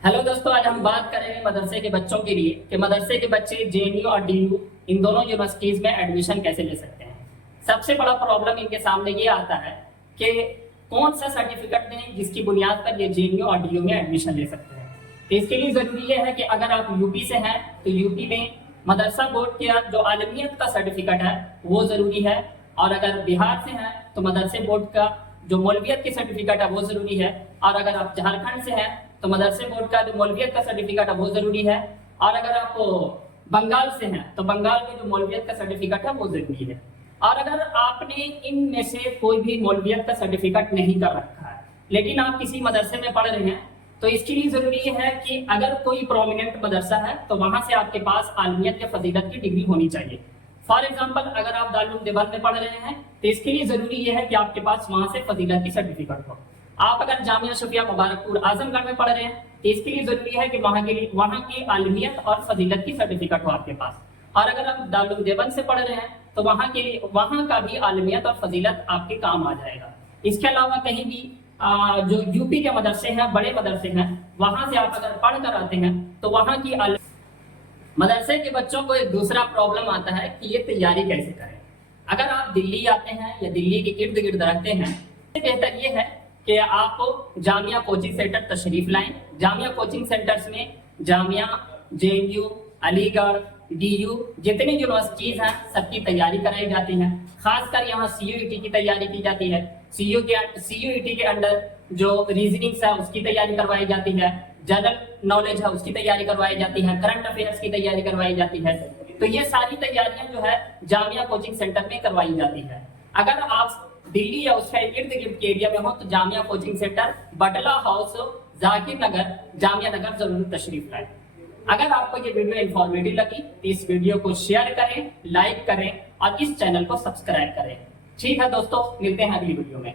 Hello दोस्तों, आज हम बात करेंगे मदरसे के बच्चों के लिए कि मदरसे के बच्चे जेएनयू और डीयू इन दोनों यूनिवर्सिटीज में एडमिशन कैसे ले सकते हैं। सबसे बड़ा प्रॉब्लम इनके सामने ये आता है कि कौन सा सर्टिफिकेट दें जिसकी बुनियाद पर ये जेएनयू और डीयू में एडमिशन ले सकते हैं। तो इसके लिए जरूरी ये है कि अगर आप यूपी से हैं तो यूपी में मदरसा बोर्ड के जो आलमियत का सर्टिफिकेट है वो जरूरी है, और अगर बिहार से हैं तो मदरसे बोर्ड का जो मौलवियत की सर्टिफिकेट है वो जरूरी है, और अगर आप झारखंड से हैं तो मदरसे बोर्ड का जो मौलवियत का सर्टिफिकेट है वो जरूरी है, और अगर आप बंगाल से हैं तो बंगाल में जो मौलवियत का सर्टिफिकेट है वो जरूरी है। और अगर आपने इनमें से कोई भी मौलवियत का सर्टिफिकेट नहीं कर रखा है लेकिन आप किसी मदरसे में पढ़ रहे हैं तो इसके लिए जरूरी है कि अगर कोई प्रोमिनेंट मदरसा है तो वहां से आपके पास आलमियत या फजीलत की डिग्री होनी चाहिए। फॉर एग्जाम्पल, अगर आप दारुल देवबंद में पढ़ रहे हैं तो इसके लिए जरूरी यह है कि आपके पास वहां से फजीलत की सर्टिफिकेट हो। आप अगर जामिया शफिया मुबारकपुर आजमगढ़ में पढ़ रहे हैं तो इसके लिए जरूरी है कि वहां की आलमियत और फजीलत की सर्टिफिकेट हो आपके पास। और अगर आप दारुल देवबंद से पढ़ रहे हैं तो वहां का भी आलमियत और फजीलत आपके काम आ जाएगा। इसके अलावा कहीं भी जो यूपी के मदरसे हैं, बड़े मदरसे हैं, वहां से आप अगर पढ़ कर आते हैं तो वहां की मदरसे के बच्चों को एक दूसरा प्रॉब्लम आता है कि ये तैयारी कैसे करें। अगर आप दिल्ली आते हैं या दिल्ली के इर्द गिर्द रहते हैं तो बेहतर ये है कि आप जामिया कोचिंग सेंटर तशरीफ लाएं। जामिया कोचिंग सेंटर्स में जामिया, जेएनयू, अलीगढ़, डीयू जितनी यूनिवर्सिटीज हैं सबकी तैयारी कराई जाती है। खासकर यहाँ सीयूईटी की तैयारी की जाती है। सीयूईटी के अंडर जो रीजनिंग है उसकी तैयारी करवाई जाती है, जनरल नॉलेज है उसकी तैयारी करवाई जाती है, करंट अफेयर्स की तैयारी करवाई जाती है। तो ये सारी तैयारियां जो है जामिया कोचिंग सेंटर में करवाई जाती है। अगर आप दिल्ली या उसके इर्द गिर्द के एरिया में हो तो जामिया कोचिंग सेंटर, बटला हाउस, जाकिर नगर, जामिया नगर जरूर तशरीफ लाएं। अगर आपको ये वीडियो इंफॉर्मेटिव लगी तो इस वीडियो को शेयर करें, लाइक करें और इस चैनल को सब्सक्राइब करें। ठीक है दोस्तों, मिलते हैं अगली वीडियो में।